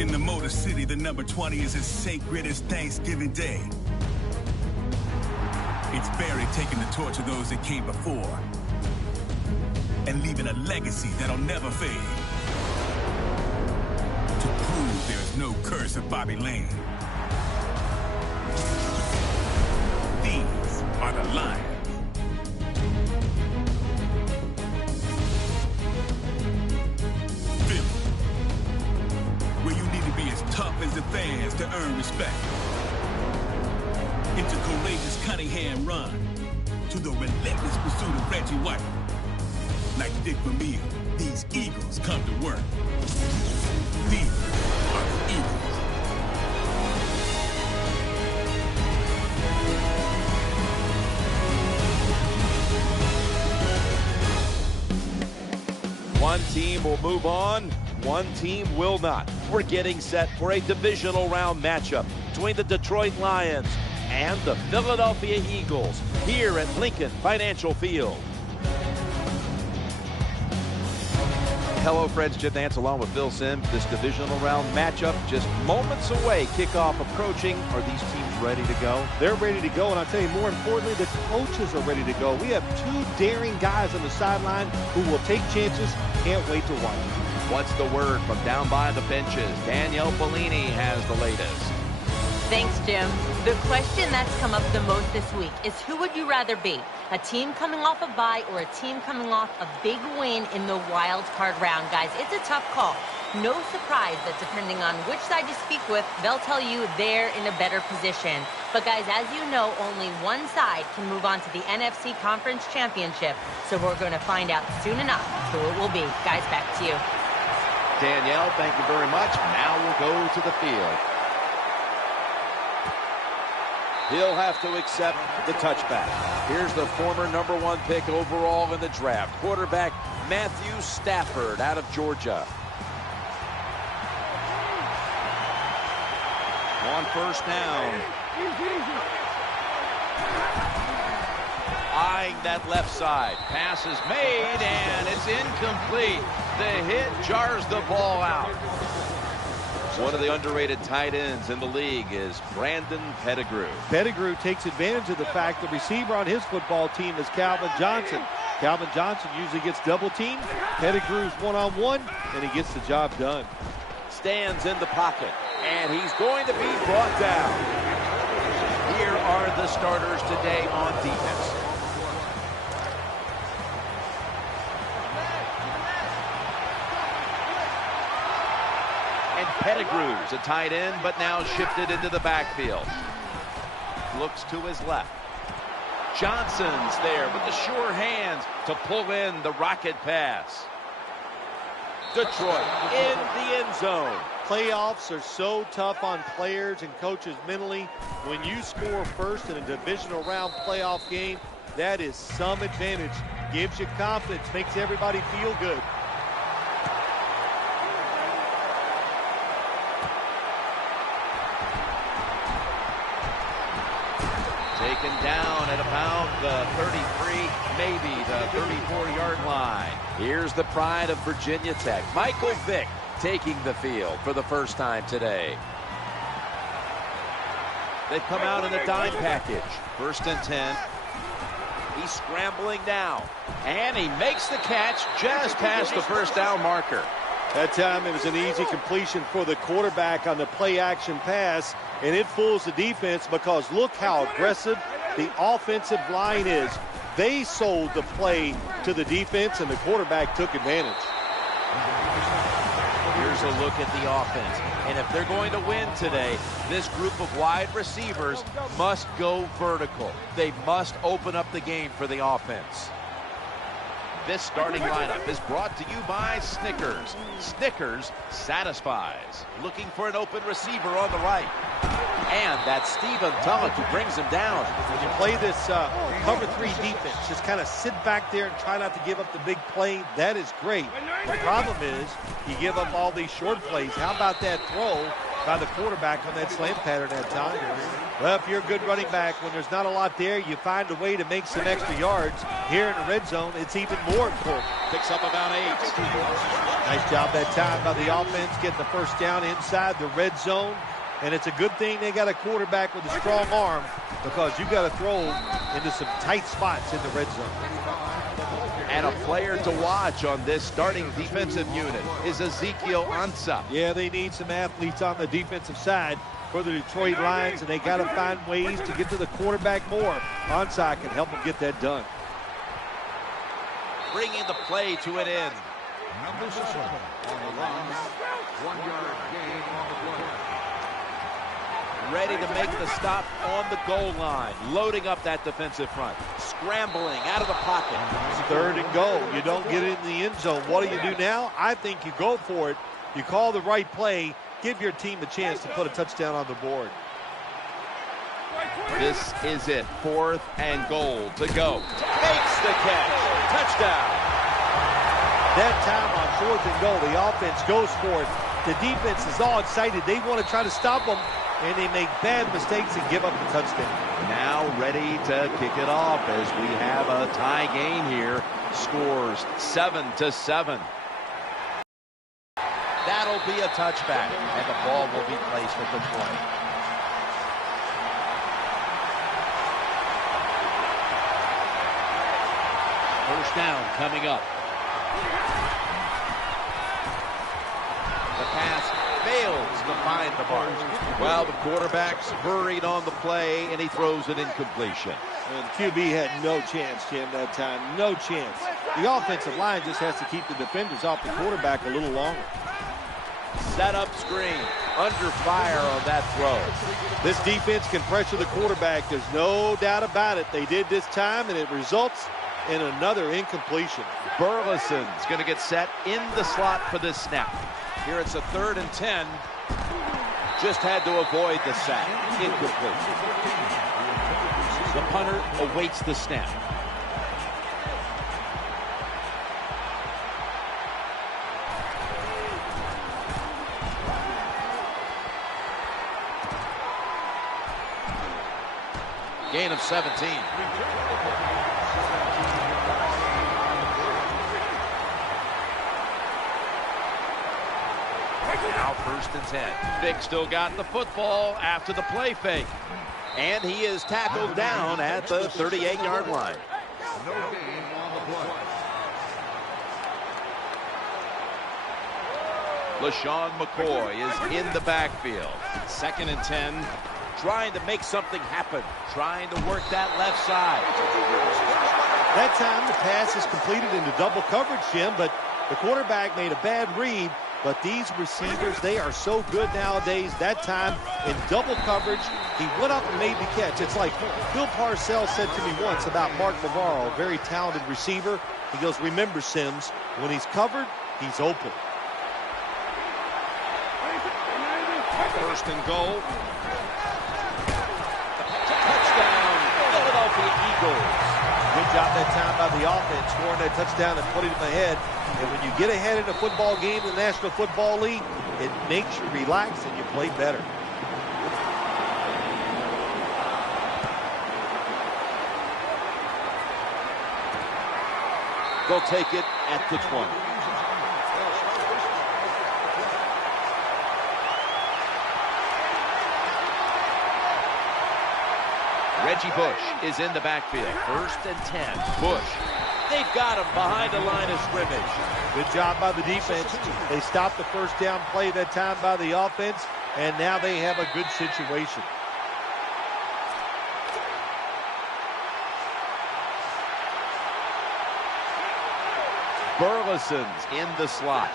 In the Motor City, the number 20 is as sacred as Thanksgiving Day. It's Barry taking the torch of those that came before and leaving a legacy that'll never fade. To prove there's no curse of Bobby Lane. These are the Lions. Where you need to be as tough as the fans to earn respect. It's a courageous Cunningham run to the relentless pursuit of Reggie White. Like Dick Vermeil, these Eagles come to work. These are the Eagles. One team will move on, one team will not. We're getting set for a divisional round matchup between the Detroit Lions and the Philadelphia Eagles here at Lincoln Financial Field. Hello, friends. Jim Nance along with Phil Simms. This divisional round matchup just moments away. Kickoff approaching. Are these teams ready to go? They're ready to go, and I'll tell you, more importantly, the coaches are ready to go. We have two daring guys on the sideline who will take chances. Can't wait to watch. What's the word from down by the benches? Danielle Bellini has the latest. Thanks, Jim. The question that's come up the most this week is, who would you rather be? A team coming off a bye or a team coming off a big win in the wild card round? Guys, it's a tough call. No surprise that depending on which side you speak with, they'll tell you they're in a better position. But guys, as you know, only one side can move on to the NFC Conference Championship. So we're going to find out soon enough who it will be. Guys, back to you. Danielle, thank you very much. Now we'll go to the field. He'll have to accept the touchback. Here's the former #1 pick overall in the draft, quarterback Matthew Stafford out of Georgia. On first down. Eyeing that left side. Pass is made, and it's incomplete. The hit jars the ball out. One of the underrated tight ends in the league is Brandon Pettigrew. Pettigrew takes advantage of the fact the receiver on his football team is Calvin Johnson. Calvin Johnson usually gets double teamed. Pettigrew's one-on-one, and he gets the job done. Stands in the pocket, and he's going to be brought down. Here are the starters today on defense. Pettigrew's a tight end, but now shifted into the backfield. Looks to his left. Johnson's there with the sure hands to pull in the rocket pass. Detroit in the end zone. Playoffs are so tough on players and coaches mentally. When you score first in a divisional round playoff game, that is some advantage. Gives you confidence, makes everybody feel good. Taken down at about the 33, maybe the 34-yard line. Here's the pride of Virginia Tech, Michael Vick, taking the field for the first time today. They come out in the dime package. 1st and 10. He's scrambling down, and he makes the catch just past the first down marker. That time it was an easy completion for the quarterback on the play-action pass, and it fools the defense because look how aggressive the offensive line is. They sold the play to the defense, and the quarterback took advantage. Here's a look at the offense. And if they're going to win today, this group of wide receivers must go vertical. They must open up the game for the offense. This starting lineup is brought to you by Snickers. Snickers satisfies. Looking for an open receiver on the right. And that's Stephen Tulloch who brings him down. When you play this cover 3 defense, just kind of sit back there and try not to give up the big play. That is great. The problem is you give up all these short plays. How about that throw by the quarterback on that slant pattern that time. Well, if you're a good running back, when there's not a lot there, you find a way to make some extra yards. Here in the red zone, it's even more important. Picks up about 8. Nice job that time by the offense, getting the first down inside the red zone. And it's a good thing they got a quarterback with a strong arm, because you got to throw into some tight spots in the red zone. And a player to watch on this starting defensive unit is Ezekiel Ansah. Yeah, they need some athletes on the defensive side for the Detroit Lions, and they got to find ways to get to the quarterback more. Ansah can help them get that done. Bringing the play to an end. Number 7 on the run. 1-yard gain on the play. Ready to make the stop on the goal line. Loading up that defensive front. Scrambling out of the pocket. It's 3rd and goal. You don't get it in the end zone. What do you do now? I think you go for it. You call the right play. Give your team a chance to put a touchdown on the board. This is it. 4th and goal to go. Makes the catch. Touchdown. That time on 4th and goal, the offense goes for it. The defense is all excited. They want to try to stop them, and they make bad mistakes and give up the touchdown. Now ready to kick it off as we have a tie game here. Scores 7-7. That'll be a touchback, and the ball will be placed at the 20. First down coming up. The pass fails to find the mark. Well, the quarterback's hurried on the play, and he throws an incompletion. And the QB had no chance, Jim, that time. No chance. The offensive line just has to keep the defenders off the quarterback a little longer. Set up screen. Under fire on that throw. This defense can pressure the quarterback. There's no doubt about it. They did this time, and it results in another incompletion. Burleson's going to get set in the slot for this snap. Here it's a 3rd and 10. Just had to avoid the sack. Incomplete. The punter awaits the snap. Gain of 17. Now 1st and 10. Vick still got the football after the play fake. And he is tackled down at the 38-yard line. No gain on the play. LaShawn McCoy is in the backfield. 2nd and 10. Trying to make something happen. Trying to work that left side. That time the pass is completed into double coverage, Jim, but the quarterback made a bad read. But these receivers, they are so good nowadays. That time in double coverage, he went up and made the catch. It's like Bill Parcells said to me once about Mark Navarro, a very talented receiver. He goes, remember, Sims, when he's covered, he's open. 1st and goal. Touchdown, Philadelphia Eagles. Good job that time by the offense, scoring that touchdown and putting them ahead. And when you get ahead in a football game in the National Football League, it makes you relax and you play better. They'll take it at the 20. Reggie Bush is in the backfield. 1st and 10. Bush. They've got him behind the line of scrimmage. Good job by the defense. They stopped the first down play that time by the offense, and now they have a good situation. Burleson's in the slot.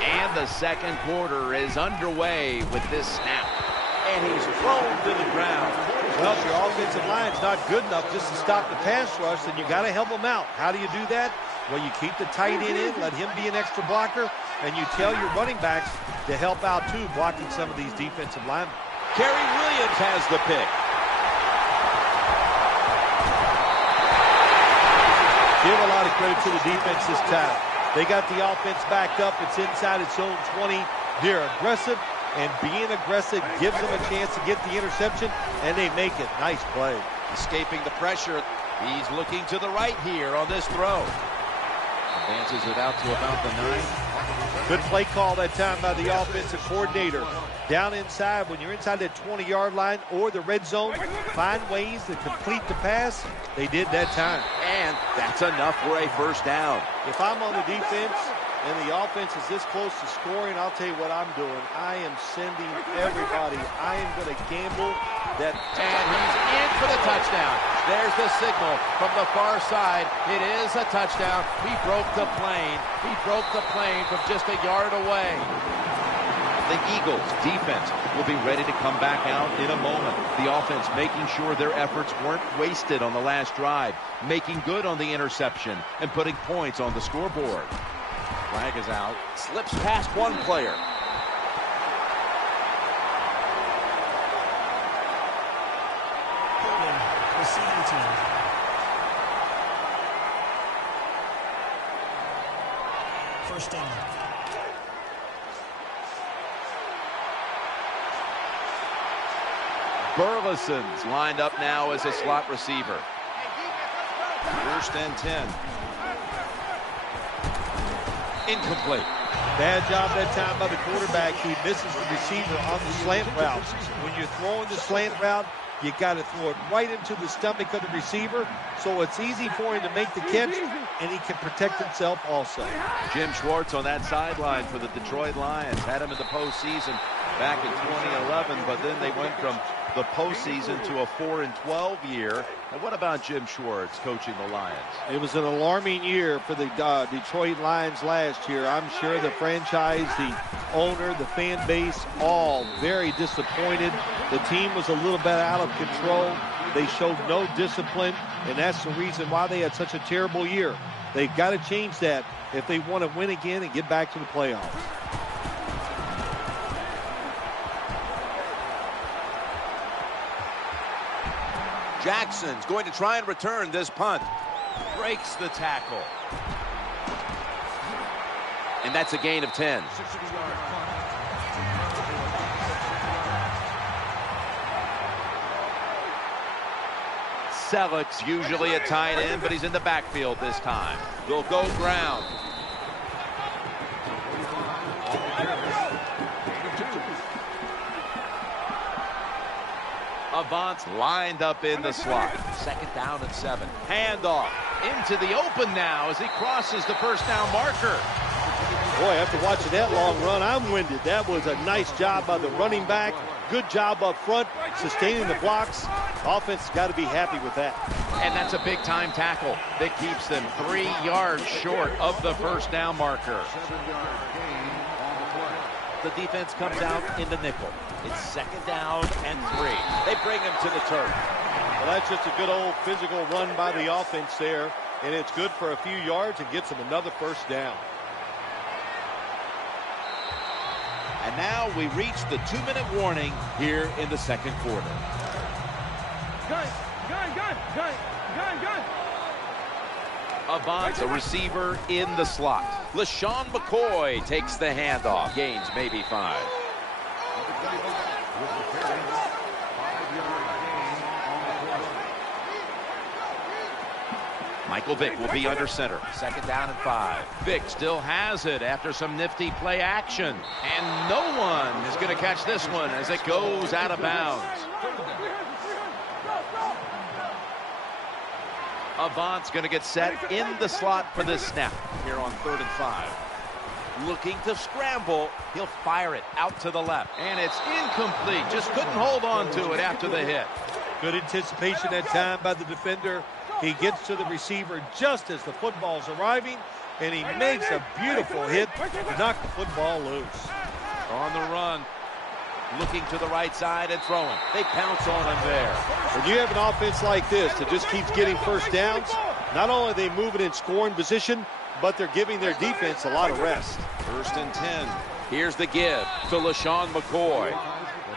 And the 2nd quarter is underway with this snap. And he's thrown to the ground. Well, if your offensive line's not good enough just to stop the pass rush, then you got to help them out. How do you do that? Well, you keep the tight end in, let him be an extra blocker, and you tell your running backs to help out, too, blocking some of these defensive linemen. Kerry Williams has the pick. Give a lot of credit to the defense this time. They got the offense backed up. It's inside its own 20. They're aggressive. and being aggressive gives them a chance to get the interception, and they make it. Nice play. Escaping the pressure. He's looking to the right here on this throw. Advances it out to about the 9. Good play call that time by the offensive coordinator. Down inside, when you're inside that 20-yard line or the red zone, find ways to complete the pass. They did that time. And that's enough for a first down. If I'm on the defense and the offense is this close to scoring, I'll tell you what I'm doing. I am sending everybody. I am going to gamble that. And he's in for the touchdown. There's the signal from the far side. It is a touchdown. He broke the plane. He broke the plane from just a yard away. The Eagles defense will be ready to come back out in a moment. The offense making sure their efforts weren't wasted on the last drive, making good on the interception, and putting points on the scoreboard. Flag is out. Slips past one player. Receiving team. First down. Burleson's lined up now as a slot receiver. First and 10. Incomplete. Bad job that time by the quarterback. He misses the receiver on the slant route. When you're throwing the slant route, you got to throw it right into the stomach of the receiver, so it's easy for him to make the catch, and he can protect himself also. Jim Schwartz on that sideline for the Detroit Lions. Had him in the postseason back in 2011, but then they went from the postseason to a 4-12 year. And what about Jim Schwartz coaching the Lions? It was an alarming year for the Detroit Lions last year. I'm sure the franchise, the owner, the fan base, all very disappointed. The team was a little bit out of control. They showed no discipline, and that's the reason why they had such a terrible year. They've got to change that if they want to win again and get back to the playoffs. Jackson's going to try and return this punt. Breaks the tackle. And that's a gain of 10. Selleck's usually a tight end, but he's in the backfield this time. They'll go ground. Avant's lined up in the slot. Second down and 7. Handoff into the open now as he crosses the first down marker. Boy, after watching that long run, I'm winded. That was a nice job by the running back. Good job up front, sustaining the blocks. Offense has got to be happy with that. And that's a big-time tackle that keeps them 3 yards short of the first down marker. The defense comes out in the nickel. It's second down and 3. They bring him to the turf. Well, that's just a good old physical run by the offense there, and it's good for a few yards and gets them another first down. And now we reach the 2-minute warning here in the second quarter. Gun. Avant, a receiver in the slot. LeSean McCoy takes the handoff. Gains maybe 5. Michael Vick will be under center. Second down and 5. Vick still has it after some nifty play action. And no one is going to catch this one as it goes out of bounds. Avant's going to get set in the slot for this snap here on 3rd and 5. Looking to scramble. He'll fire it out to the left. And it's incomplete. Just couldn't hold on to it after the hit. Good anticipation that time by the defender. He gets to the receiver just as the football's arriving, and he makes a beautiful hit to knock the football loose. On the run. Looking to the right side and throwing. They pounce on him there. When you have an offense like this that just keeps getting first downs, not only are they moving in scoring position, but they're giving their defense a lot of rest. 1st and 10. Here's the give to LeSean McCoy.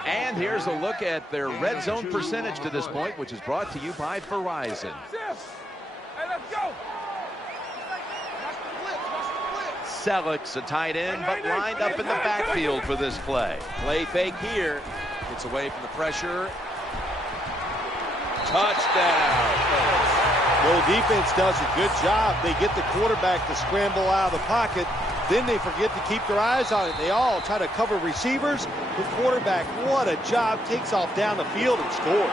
And here's a look at their red zone percentage to this point, which is brought to you by Verizon. Selleck's a tight end, but lined up in the backfield for this play. Play fake here. Gets away from the pressure. Touchdown. The defense does a good job. They get the quarterback to scramble out of the pocket. Then they forget to keep their eyes on it. They all try to cover receivers. The quarterback, what a job, takes off down the field and scores.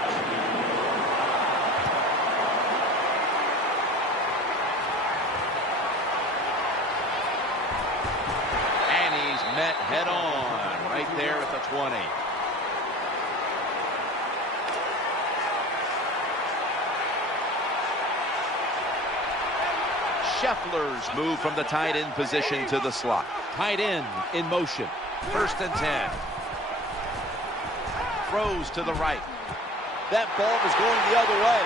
And he's met head on right there at the 20. Scheffler's move from the tight end position to the slot. Tight end in motion. 1st and 10. Throws to the right. That ball was going the other way.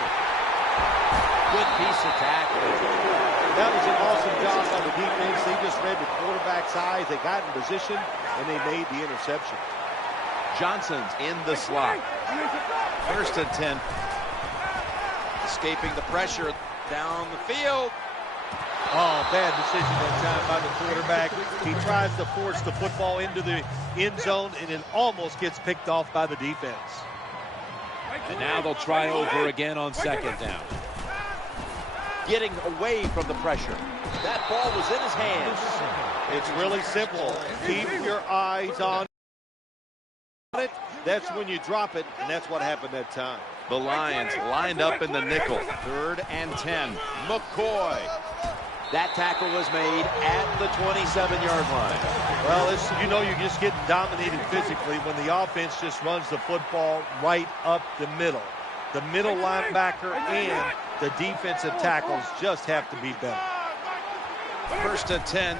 Good piece of tackling. That was an awesome job by the defense. They just read the quarterback's eyes. They got in position, and they made the interception. Johnson's in the slot. 1st and 10. Escaping the pressure down the field. Oh, bad decision that time by the quarterback. He tries to force the football into the end zone, and it almost gets picked off by the defense. And now they'll try over again on 2nd down. Getting away from the pressure. That ball was in his hands. It's really simple. Keep your eyes on it. That's when you drop it, and that's what happened that time. The Lions lined up in the nickel. 3rd and 10. McCoy. That tackle was made at the 27-yard line. Well, you know you're just getting dominated physically when the offense just runs the football right up the middle. The middle linebacker and the defensive tackles just have to be better. 1st and 10.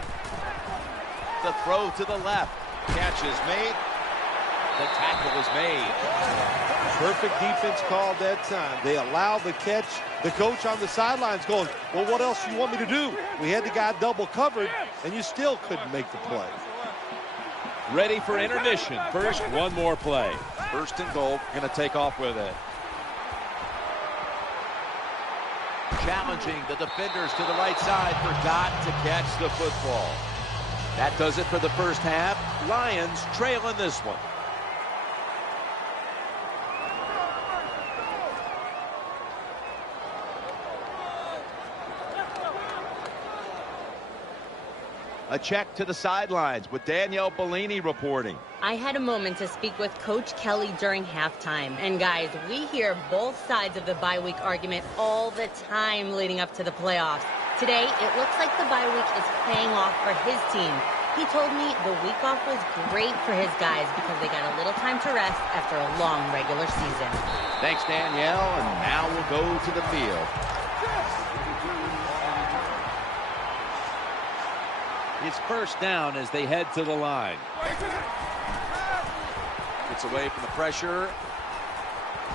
The throw to the left. Catch is made. The tackle is made. Perfect defense call that time. They allow the catch. The coach on the sidelines going, well, what else do you want me to do? We had the guy double covered, and you still couldn't make the play. Ready for intermission. First, one more play. 1st and goal. Going to take off with it. Challenging the defenders to the right side. Forgot to catch the football. That does it for the first half. Lions trailing this one. A check to the sidelines with Danielle Bellini reporting. I had a moment to speak with Coach Kelly during halftime. And guys, we hear both sides of the bye week argument all the time leading up to the playoffs. Today, it looks like the bye week is paying off for his team. He told me the week off was great for his guys because they got a little time to rest after a long regular season. Thanks, Danielle. And now we'll go to the field. It's 1st down as they head to the line. Gets away from the pressure.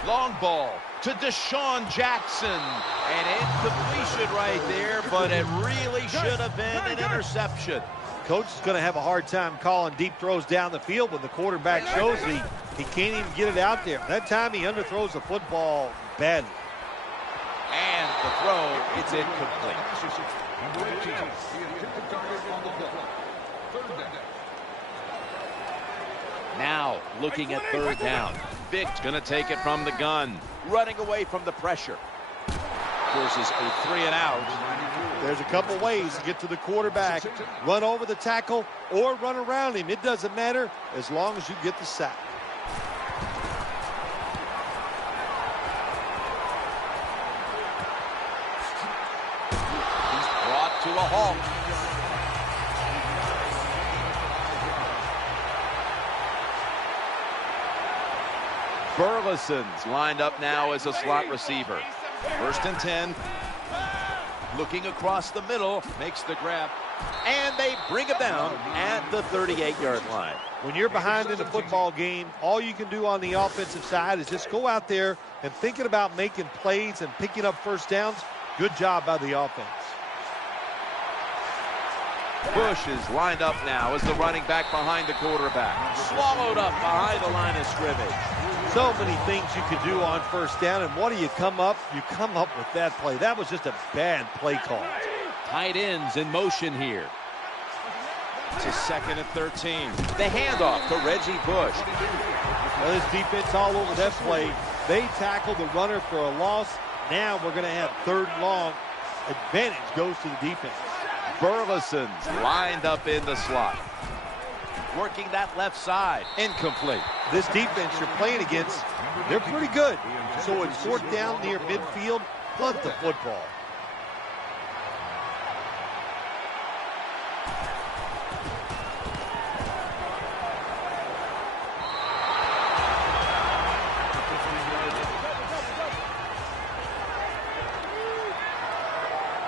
Long ball to Deshaun Jackson. And incompletion right there, but it really should have been an interception. Coach is going to have a hard time calling deep throws down the field when the quarterback shows he can't even get it out there. That time he underthrows the football badly. And the throw, it's incomplete. Now looking at 3rd down. Vic's going to take it from the gun. Running away from the pressure. Forces a 3 and out. There's a couple ways to get to the quarterback. Run over the tackle or run around him. It doesn't matter as long as you get the sack. He's brought to a halt. Burleson's lined up now as a slot receiver. 1st and 10. Looking across the middle, makes the grab, and they bring him down at the 38-yard line. When you're behind in a football game, all you can do on the offensive side is just go out there and thinking about making plays and picking up 1st downs. Good job by the offense. Bush is lined up now as the running back behind the quarterback. Swallowed up behind the line of scrimmage. So many things you can do on 1st down, and what do you come up? You come up with that play. That was just a bad play call. Tight ends in motion here. To 2nd and 13. The handoff to Reggie Bush. Well, this defense all over that play. They tackled the runner for a loss. Now we're going to have 3rd and long. Advantage goes to the defense. Burleson's lined up in the slot. Working that left side. Incomplete. This defense you're playing against, they're pretty good. So it's 4th down near midfield. Punt the football.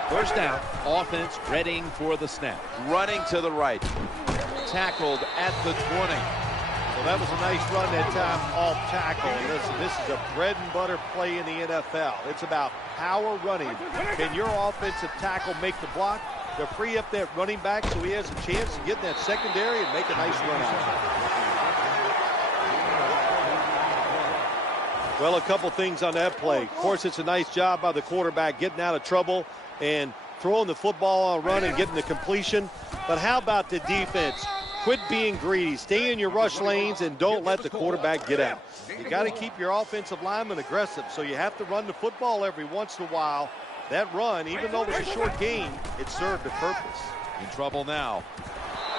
First down, offense readying for the snap. Running to the right. Tackled at the 20. Well, that was a nice run that time off tackle. And listen, this is a bread and butter play in the NFL. It's about power running. Can your offensive tackle make the block to free up that running back so he has a chance to get in that secondary and make a nice run out of it? Well, a couple things on that play. Of course, it's a nice job by the quarterback getting out of trouble and throwing the football on a run and getting the completion. But how about the defense? Quit being greedy. Stay in your rush lanes and don't let the quarterback get out. You got to keep your offensive lineman aggressive, so you have to run the football every once in a while. That run, even though it was a short game, it served a purpose. In trouble now.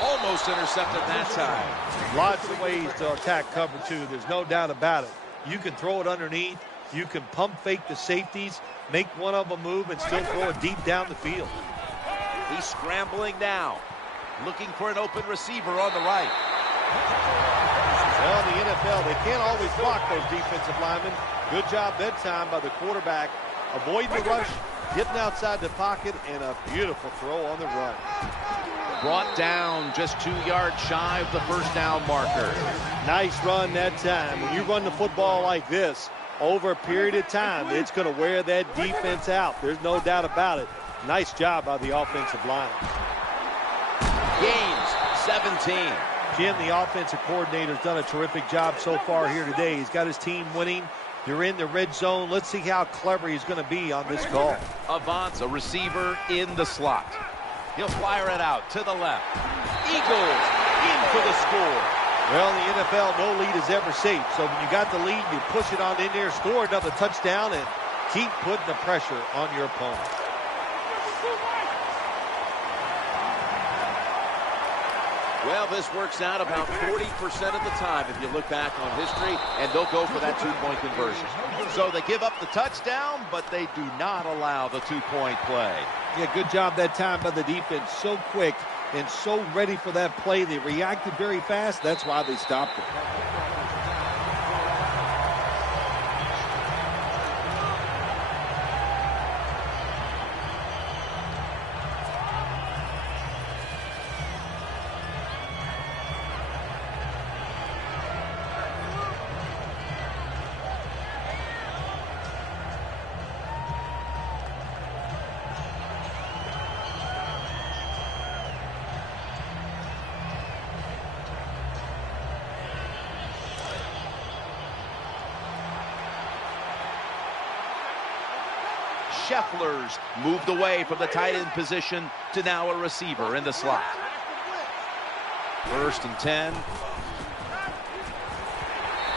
Almost intercepted that time. Lots of ways to attack cover 2. There's no doubt about it. You can throw it underneath. You can pump fake the safeties, make one of them move, and still throw it deep down the field. He's scrambling now. Looking for an open receiver on the right. Well, in the NFL, they can't always block those defensive linemen. Good job that time by the quarterback. Avoiding the rush, getting outside the pocket, and a beautiful throw on the run. Brought down just 2 yards shy of the first down marker. Nice run that time. When you run the football like this, over a period of time, it's going to wear that defense out. There's no doubt about it. Nice job by the offensive line. Gains 17. Jim, the offensive coordinator, has done a terrific job so far here today. He's got his team winning. They're in the red zone. Let's see how clever he's going to be on this call. Avance, a receiver in the slot. He'll fire it out to the left. Eagles in for the score. Well, in the NFL, no lead is ever safe. So when you got the lead, you push it on in there, score another touchdown, and keep putting the pressure on your opponent. Well, this works out about 40% of the time if you look back on history, and they'll go for that 2-point conversion. So they give up the touchdown, but they do not allow the 2-point play. Yeah, good job that time by the defense. So quick and so ready for that play. They reacted very fast. That's why they stopped it. Scheffler's moved away from the tight end position to now a receiver in the slot. 1st and 10.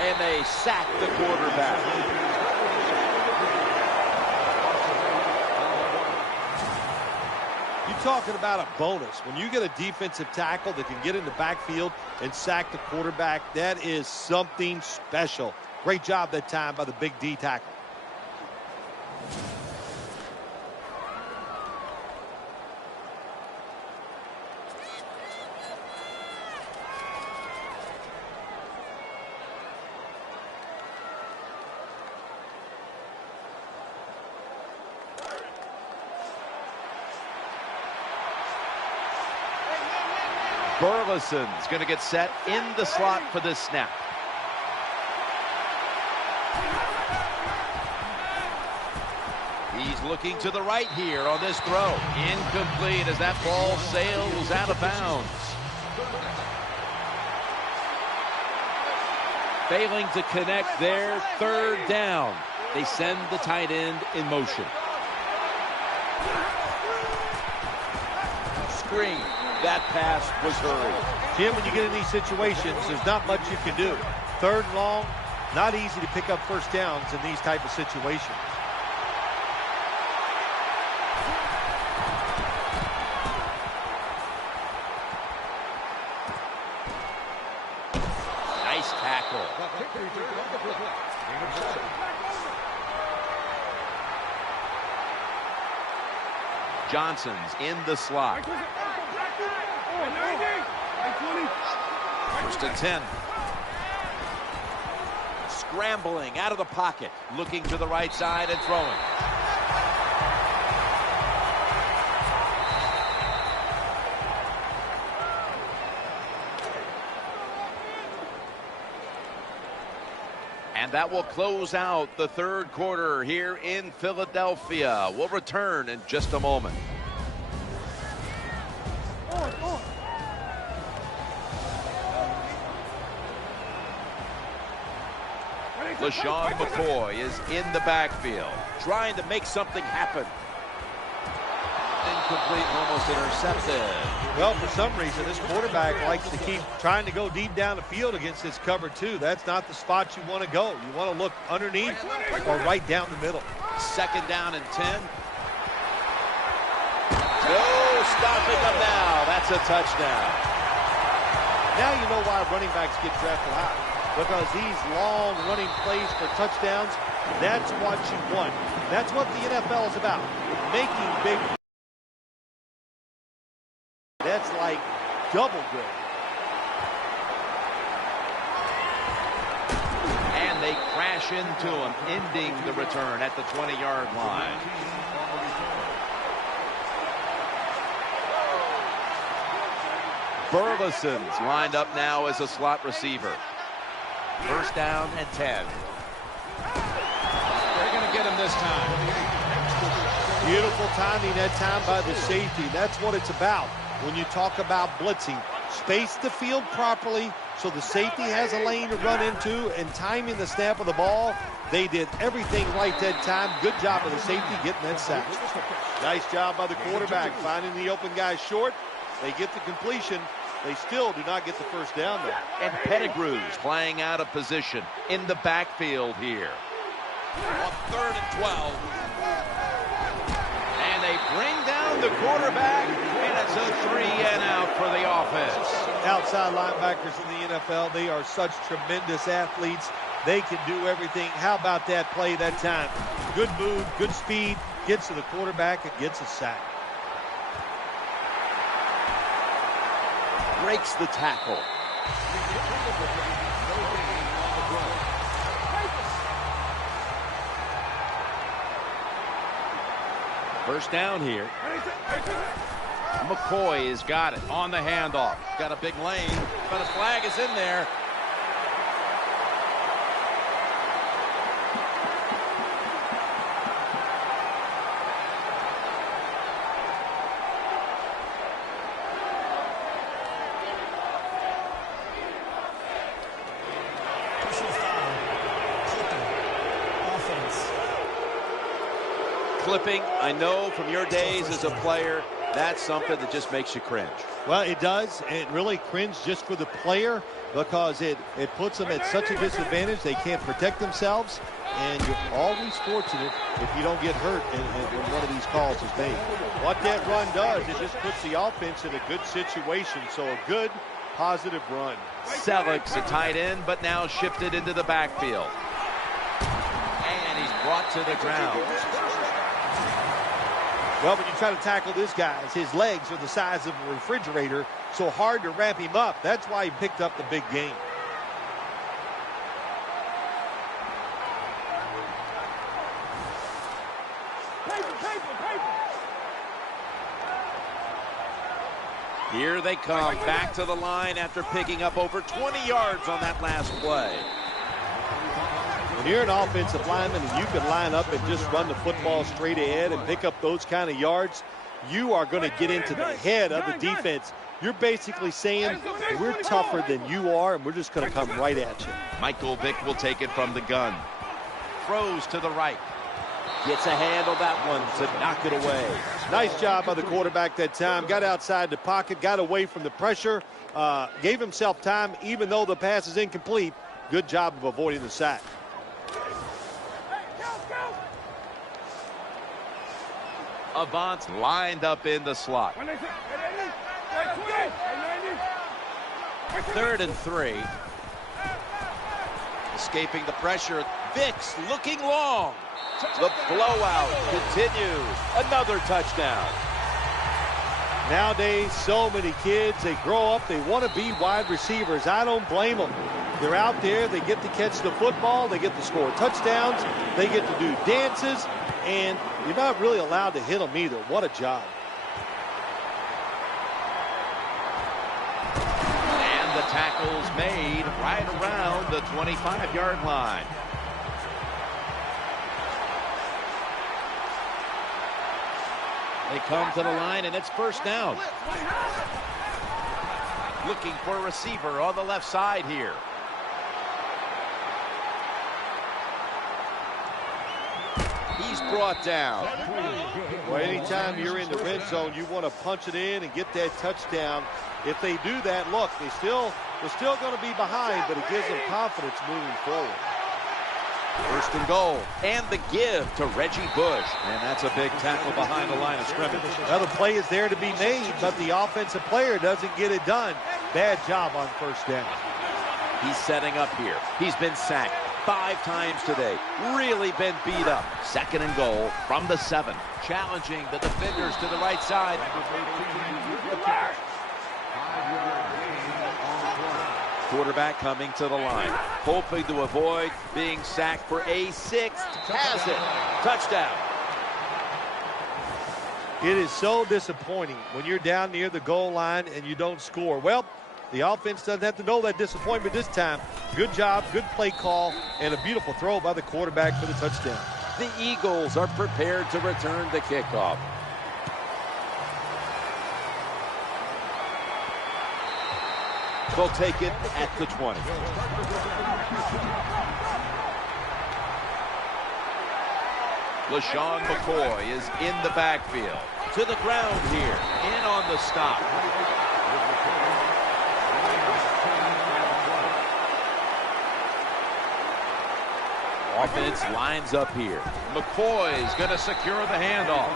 And they sack the quarterback. You're talking about a bonus. When you get a defensive tackle that can get in the backfield and sack the quarterback, that is something special. Great job that time by the big D tackle. Burleson's going to get set in the slot for this snap. He's looking to the right here on this throw. Incomplete as that ball sails out of bounds. Failing to connect there, 3rd down. They send the tight end in motion. Screen. That pass was hurried. Jim, when you get in these situations, there's not much you can do. Third and long, not easy to pick up first downs in these type of situations. Nice tackle. Johnson's in the slot. First and 10. Scrambling out of the pocket, looking to the right side and throwing. And that will close out the third quarter here in Philadelphia. We'll return in just a moment. LaShawn McCoy is in the backfield, trying to make something happen. Incomplete and almost intercepted. Well, for some reason, this quarterback likes to keep trying to go deep down the field against this cover two. That's not the spot you want to go. You want to look underneath or right down the middle. Second down and 10. No stopping them now. That's a touchdown. Now you know why running backs get drafted high. Because these long running plays for touchdowns, that's what you want. That's what the NFL is about. Making big. That's like double good. And they crash into him, ending the return at the 20-yard line. Burleson's lined up now as a slot receiver. First down and 10. They're going to get him this time. Beautiful timing that time by the safety. That's what it's about when you talk about blitzing. Space the field properly so the safety has a lane to run into, and timing the snap of the ball. They did everything right that time. Good job of the safety getting that sack. Nice job by the quarterback finding the open guy short. They get the completion. They still do not get the first down there. And Pettigrew's playing out of position in the backfield here. On 3rd and 12. And they bring down the quarterback, and it's a 3-and-out for the offense. Outside linebackers in the NFL, they are such tremendous athletes. They can do everything. How about that play that time? Good move, good speed, gets to the quarterback and gets a sack. Breaks the tackle. First down here. McCoy has got it on the handoff. Got a big lane, but a flag is in there. Clipping, I know from your days as a player, that's something that just makes you cringe. Well, it does. It really cringe just for the player because it puts them at such a disadvantage. They can't protect themselves, and you're always fortunate if you don't get hurt when one of these calls is made. What that run does, it just puts the offense in a good situation. So a good, positive run. Selig's a tight end, but now shifted into the backfield. And he's brought to the ground. Well, when you try to tackle this guy, his legs are the size of a refrigerator, so hard to wrap him up. That's why he picked up the big gain. Here they come back to the line after picking up over 20 yards on that last play. When you're an offensive lineman and you can line up and just run the football straight ahead and pick up those kind of yards, you are going to get into the head of the defense. You're basically saying, we're tougher than you are, and we're just going to come right at you. Michael Vick will take it from the gun. Throws to the right. Gets a hand on that one to knock it away. Nice job by the quarterback that time. Got outside the pocket, got away from the pressure, gave himself time even though the pass is incomplete. Good job of avoiding the sack. Avant lined up in the slot. 3rd and 3. Escaping the pressure. Vicks looking long. The blowout continues. Another touchdown. Nowadays, so many kids, they grow up, they want to be wide receivers. I don't blame them. They're out there, they get to catch the football, they get to score touchdowns, they get to do dances, and you're not really allowed to hit them either. What a job. And the tackle's made right around the 25-yard line. They come to the line, and it's first down. Looking for a receiver on the left side here. He's brought down. Well, anytime you're in the red zone, you want to punch it in and get that touchdown. If they do that, look, they're still going to be behind, but it gives them confidence moving forward. 1st and goal, and the give to Reggie Bush. And that's a big tackle behind the line of scrimmage. Now the play is there to be made, but the offensive player doesn't get it done. Bad job on 1st down. He's setting up here. He's been sacked 5 times today. Really been beat up. 2nd and goal from the 7. Challenging the defenders to the right side. Quarterback coming to the line, hoping to avoid being sacked for a 6th. Has it. Touchdown. It is so disappointing when you're down near the goal line and you don't score. Well, the offense doesn't have to know that disappointment this time. Good job, good play call, and a beautiful throw by the quarterback for the touchdown. The Eagles are prepared to return the kickoff. They'll take it at the 20. LaShawn McCoy is in the backfield. To the ground here. In on the stop. Offense lines up here. McCoy's going to secure the handoff.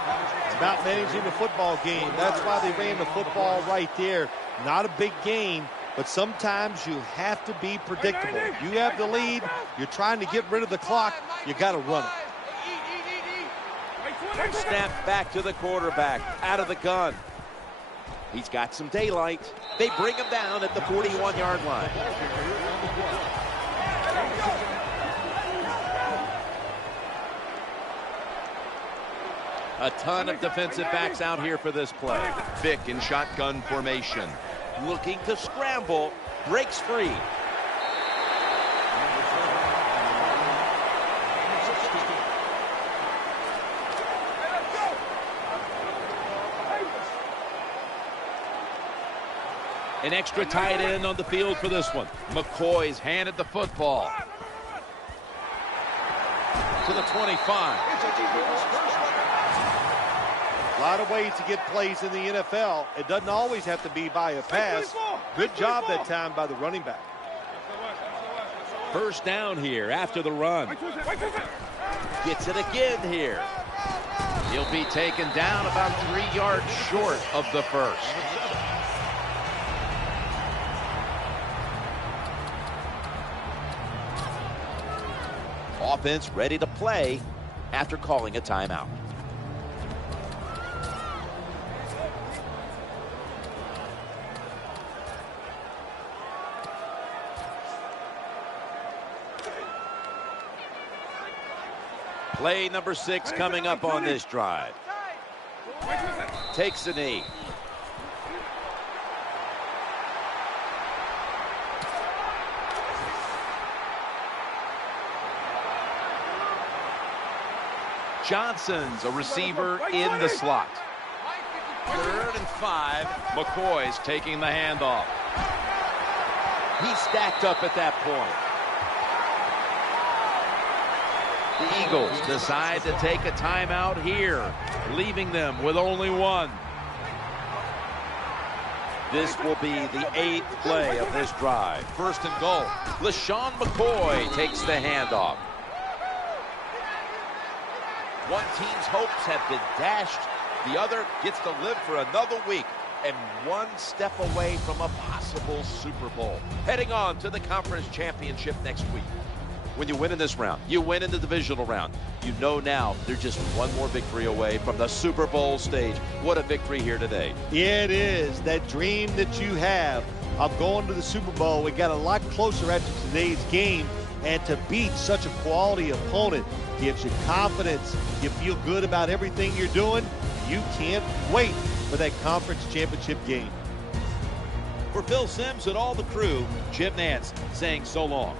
It's about managing the football game. That's why they ran the football right there. Not a big gain, but sometimes you have to be predictable. You have the lead. You're trying to get rid of the clock. You got to run it. Snap back to the quarterback. Out of the gun. He's got some daylight. They bring him down at the 41-yard line. A ton of defensive backs out here for this play. Vick in shotgun formation. Looking to scramble. Breaks free. An extra tight end on the field for this one. McCoy's handed the football. To the 25. A lot of ways to get plays in the NFL. It doesn't always have to be by a pass. Good job that time by the running back. First down here after the run. Gets it again here. He'll be taken down about 3 yards short of the first. Offense ready to play after calling a timeout. Play number 6 coming up on this drive. Takes a knee. Johnson's a receiver in the slot. 3rd and 5. McCoy's taking the handoff. He's stacked up at that point. The Eagles decide to take a timeout here, leaving them with only one. This will be the 8th play of this drive. First and goal. LeSean McCoy takes the handoff. One team's hopes have been dashed. The other gets to live for another week and one step away from a possible Super Bowl. Heading on to the conference championship next week. When you win in this round, you win in the divisional round. You know now they're just one more victory away from the Super Bowl stage. What a victory here today. Yeah, it is. That dream that you have of going to the Super Bowl, we got a lot closer after today's game. And to beat such a quality opponent gives you confidence. You feel good about everything you're doing. You can't wait for that conference championship game. For Phil Simms and all the crew, Jim Nantz saying so long.